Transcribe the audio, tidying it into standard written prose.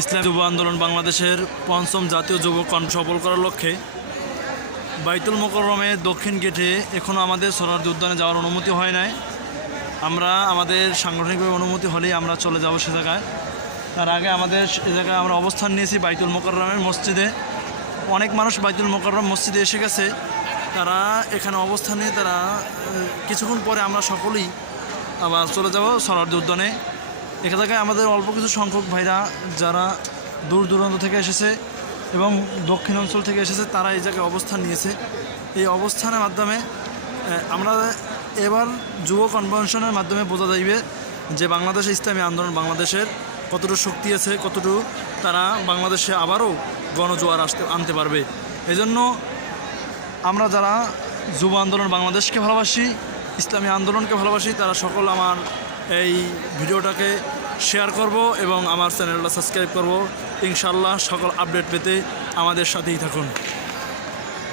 ইসলামী যুব আন্দোলন বাংলাদেশের পঞ্চম জাতীয় যুব কর্মসূচি সফল করার লক্ষ্যে বাইতুল মোকাররমের দক্ষিণ গেটে এখনও আমাদের সোহরাওয়ার্দী উদ্যানে যাওয়ার অনুমতি হয় নাই। আমরা আমাদের সাংগঠনিকভাবে অনুমতি হলেই আমরা চলে যাব সে জায়গায়। তার আগে আমাদের এ জায়গায় আমরা অবস্থান নিয়েছি বাইতুল মোকাররমের মসজিদে। অনেক মানুষ বাইতুল মোকাররম মসজিদে এসে গেছে, তারা এখানে অবস্থান নিয়ে তারা কিছুক্ষণ পরে আমরা সকলেই আবার চলে যাব সোহরাওয়ার্দী উদ্যানে। এখান থেকে আমাদের অল্প কিছু সংখ্যক ভাইরা যারা দূর দূরান্ত থেকে এসেছে এবং দক্ষিণ অঞ্চল থেকে এসেছে তারা এই জায়গায় অবস্থান নিয়েছে। এই অবস্থানের মাধ্যমে আমরা এবার যুব কনভেনশনের মাধ্যমে বোঝা যাইবে যে বাংলাদেশে ইসলামী আন্দোলন বাংলাদেশের কতটুকু শক্তি আছে, কতটুকু তারা বাংলাদেশে আবারও গণজোয়ার আনতে পারবে। এজন্য আমরা যারা যুব আন্দোলন বাংলাদেশকে ভালোবাসি, ইসলামী আন্দোলনকে ভালোবাসি, তারা সকল আমার এই ভিডিওটাকে শেয়ার করব এবং আমার চ্যানেলটা সাবস্ক্রাইব করব। ইনশাআল্লাহ সকল আপডেট পেতে আমাদের সাথেই থাকুন।